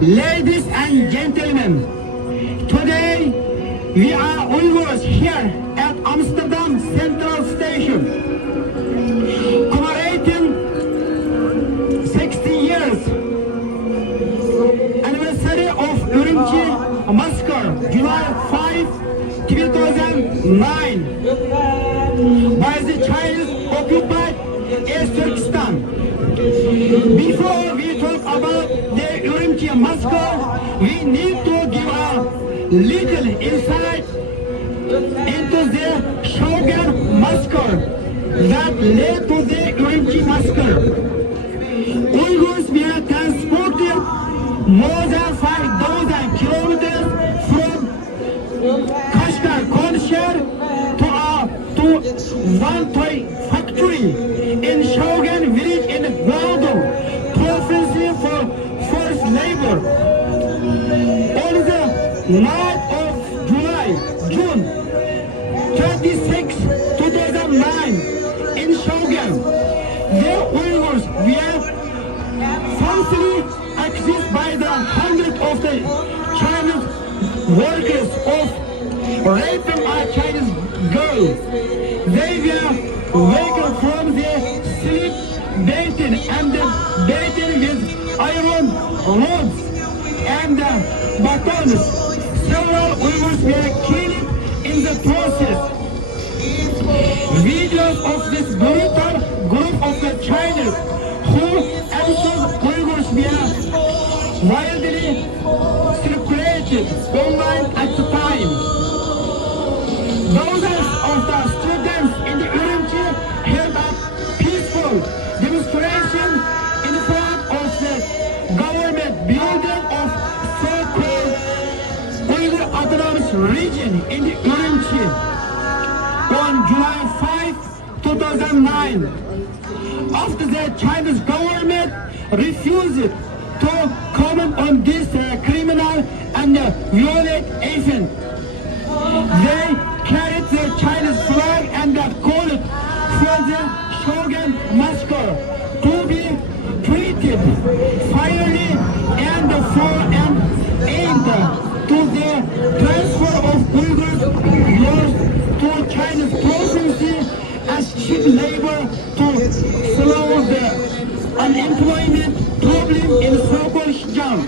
Ladies and gentlemen, today we are Uyghurs here at Amsterdam Central Station, commemorating 60 years anniversary of Urumqi massacre, July 5, 2009, by the Chinese occupied East Turkestan. Before we talk about the Urumqi massacre, we need to give a little insight into the Shogun massacre that led to the Urumqi massacre. Uyghurs were transported more than 5,000 kilometers from Kashgar Konshar to one toy factory in Shogun village in Guangdong province for forced labor. On the night of June 26, 2009, in Shogun, the Uyghurs were falsely accused by the hundreds of the Chinese workers of raping a Chinese girl. They were waken from their sleep, beaten and beaten with iron rods and batons. Several Uyghurs were killed in the process. Videos of this brutal group of the Chinese who abused Uyghurs were widely circulated online at the time. Thousands of the students in the Urumqi held a peaceful demonstration in front of the government building of so-called Uyghur Autonomous Region in the Urumqi on July 5, 2009. After the Chinese government refused to comment on this criminal and violent event, they carried the Chinese flag and called for the Shogun massacre to be treated fairly and for an end to the transfer of Uyghurs lost to Chinese provinces as cheap labor to slow the unemployment problem in so-called Xinjiang.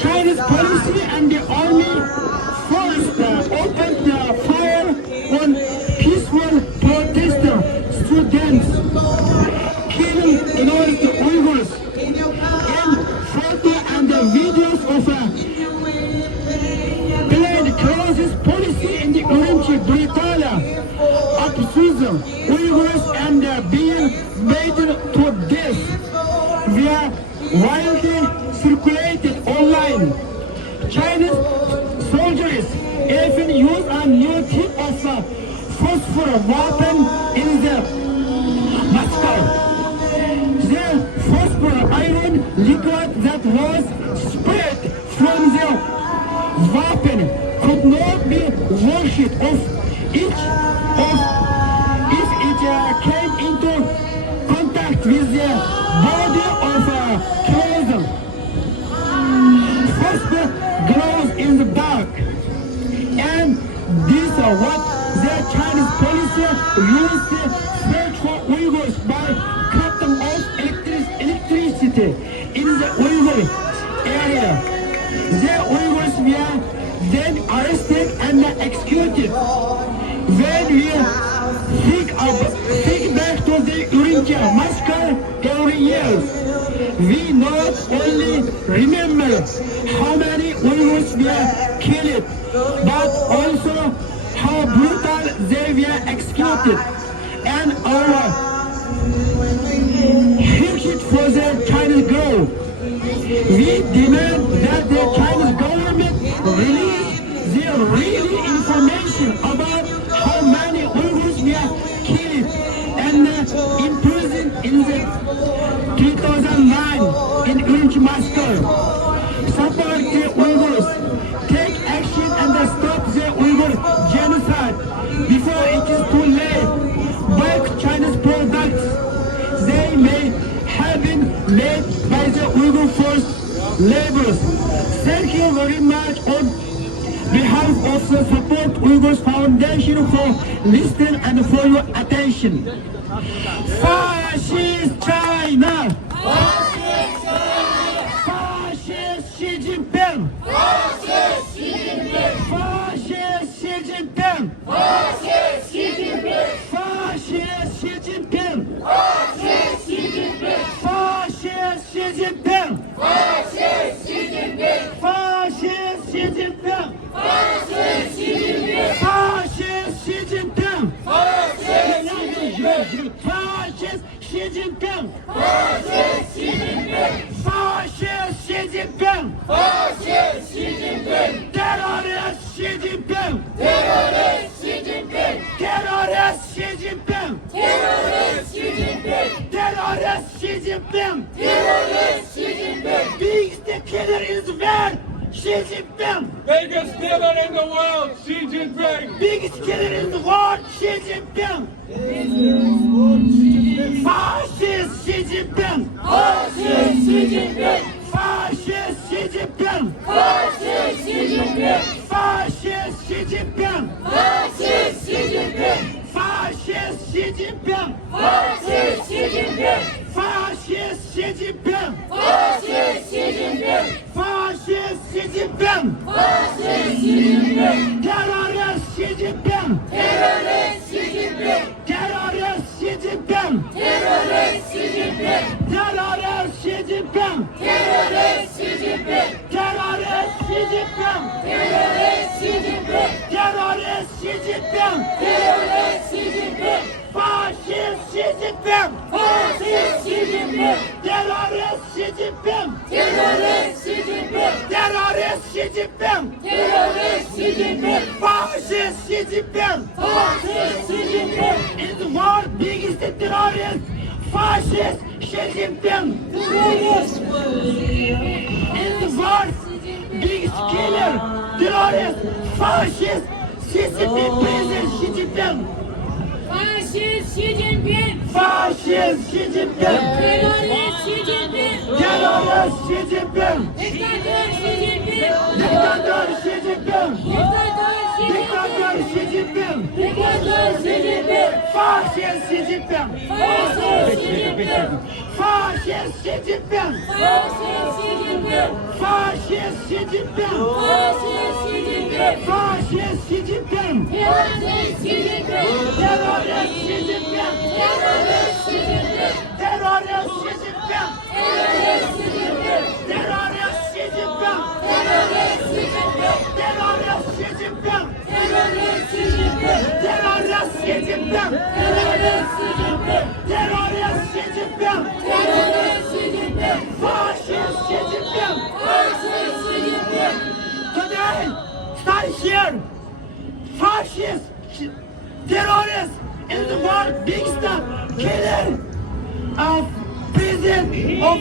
Chinese police and the army first opened fire on peaceful protester students, killing innocent Uyghurs, and photo and videos of planned crisis policy in the Urumqi brutally abusing Uyghurs and being beaten to death were widely circulated online. Chinese soldiers even used a new type of phosphor weapon in the massacre. The phosphor iron liquid that was spread from the weapon could not be washed off if it came into contact with the body of a closer. Phosphor glows in the dark, and this is what the Chinese police used to search for Uyghurs by cutting off electricity in the Uyghur area. The Uyghurs were then arrested and executed. When we think back to the Urumqi massacre every year, we not only remember how many Uyghurs were killed, but also how brutal they were executed. And our hatred for the Chinese girl. We demand that the Chinese government release the real information about how many Uyghurs were killed and imprisoned in the 2009 in Urumqi massacre. Support the Uyghurs, take action and stop the Uyghur genocide before it is too late. Buy Chinese products. They may have been made by the Uyghur forced laborers. Thank you very much on behalf of the Support Uyghurs Foundation for listening and for your attention. Fascist China! Fascist Xi Jinping! Fascist Xi Jinping! Fascist Xi Jinping! Fascist Xi Jinping! Fascist Xi Jinping! Fascist Xi Jinping! Fascist Xi Jinping! Fascist Xi Jinping! Fascist Xi Jinping! Fascist Xi Jinping! Fascist Xi Jinping! Fascist Xi Jinping! Fascist Xi Jinping! Fascist Xi Jinping! Fascist Xi Jinping! Terrorist Xi Jinping! Terrorist Xi Jinping! Terrorist Xi Jinping! Terrorist Xi Jinping! Terrorist Xi Jinping! Terrorist Xi Jinping! Biggest killer is where? Xi Jinping! Biggest killer in the world, Xi Jinping! Biggest killer in the world, Xi Jinping! Fascist Xi Jinping! Fascist Xi Jinping! Fascist Xi Jinping! Fascist Xi Jinping! Fascist Xi Jinping! Fascist Xi Jinping! Fascist Xi Jinping! Fascist Xi Jinping! Fascist Xi Jinping! Fascist Xi Jinping! Fascist Xi Jinping! Fascist Xi Jinping! Terrorist Xi Jinping! Terrorist Xi Jinping! Terrorist Xi Jinping! Terrorist Xi Jinping! Terrorist Xi Jinping! Terrorist Xi Jinping! Terrorist Xi Jinping! Terrorist Xi Jinping! Terrorist Xi Jinping! Terrorist Xi Jinping! Fascist Xi Jinping! Fascist Xi Jinping! Terrorist Xi Jinping! Terrorist Xi Jinping! Terrorist Xi Jinping! Terrorist Xi Jinping! Fascist Xi Jinping! Fascist Xi Jinping! In the world biggest terrorist! Fascist Xi Jinping! In the world biggest killer! Terrorist! Fascist! CCP President Xi Jinping! Fascist Xi Jinping! Fascist Xi Jinping! Terörist Xi Jinping! Terrorist Xi Jinping! Diktatör Xi Jinping! Diktatör Xi Jinping! Diktatör Xi Jinping! Diktatör Xi Jinping! Diktatör Xi Jinping! Fascist Xi Jinping! Fascist Xi Jinping! Fascist Xi Jinping! Fascist Xi Jinping! Fascist Xi Jinping! Fascist Xi Jinping! Fascist Xi Jinping! Terörist Xi Jinping! Terrorist Xi Jinping! Terörist Xi Jinping! Terrorist Xi Jinping! Terörist Xi Jinping! Terrorist Xi Jinping! Terörist Xi Jinping! Terrorist Xi Jinping! Terörist Xi Jinping! Terrorist Xi Jinping! Terörist Xi Jinping! Terrorist Xi Jinping! Terörist Xi Jinping! Fascist Xi Jinping! Fascist Xi Jinping! Today, start here. Fascist, terrorist in the world, biggest killer of president of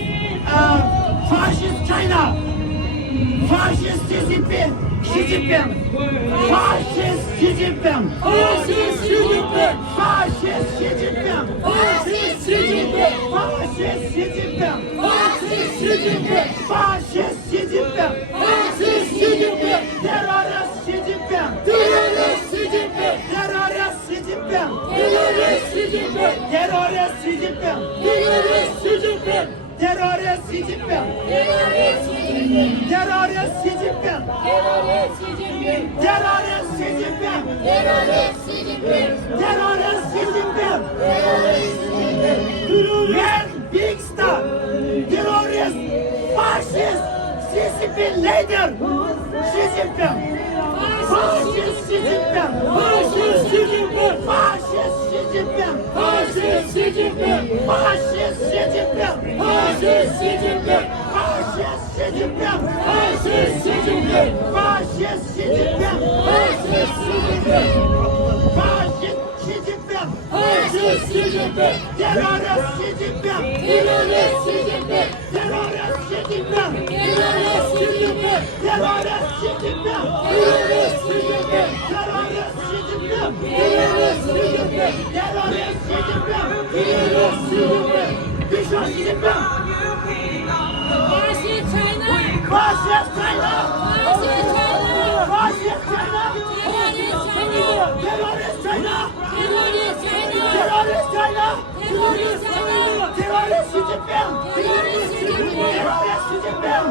fascist China. Fascist Xi Jinping. Xi Jinping. Fascist Xi Jinping. Fascist Xi Jinping! Fascist Xi Jinping. Fascist Xi Jinping! Fascist Xi Jinping. Fascist Xi Jinping! Fascist Xi Jinping. Fascist Xi Jinping! Terrorist Xi Jinping. Terörist Xi Jinping! Terrorist Xi Jinping. Terörist Xi Jinping! Terrorist Xi Jinping. Terörist Xi Jinping! Terrorist Xi Jinping. Terörist Xi Jinping! Terrorist Xi Jinping. Terörist Xi Jinping! Terrorist Xi Jinping. Terörist Xi Jinping! Terrorist Xi Jinping. Terörist Xi Jinping! Man, big star, terrorist, fascist, CCP leader, Xi Jinping. Fascist Xi Jinping. Fascist Xi Jinping! Fascist Xi Jinping. Fascist Xi Jinping! Fascist Xi Jinping. Fascist Xi Jinping! Fascist Xi Jinping. Fascist Xi Jinping! Fascist Xi Jinping. Fascist Xi Jinping! Fascist Xi Jinping. Fascist Xi Jinping! Terrorist Xi Jinping. Terörist Xi Jinping! Terrorist Xi Jinping. Terörist Xi Jinping! Terrorist Xi Jinping. Terörist Xi Jinping! Terrorist Xi Jinping. Terörist Xi Jinping! Terrorist Xi Jinping. Terörist Xi Jinping! Bishop Xi Jinping. Terrorist China! Fascist China! Terrorist China! Terrorist China! Terrorist Xi Jinping! Terrorist Xi Jinping! Terrorist Xi Jinping!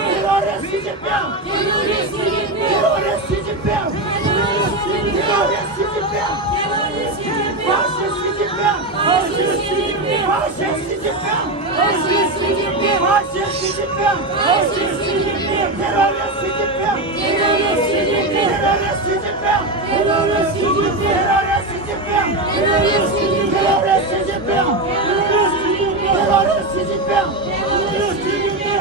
Terrorist Xi Jinping! Terrorist Xi Jinping! Terrorist Xi Jinping! Fascist Xi Jinping! Fascist Xi Jinping! Fascist Xi Jinping! Fascist Xi Jinping! Fascist Xi Jinping! Fascist Xi Jinping! Terrorist Xi Jinping! Terrorist Xi Jinping! Terrorist Xi Jinping! Terrorist Xi Jinping! Terrorist Xi Jinping! Terrorist Xi Jinping! Terrorist Xi Jinping! Terrorist Xi Jinping! Terrorist Xi Jinping!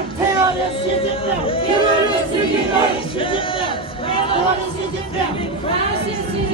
Terrorist Xi Jinping! Terrorist Xi Jinping! Terrorist Xi Jinping! Terrorist Xi Jinping!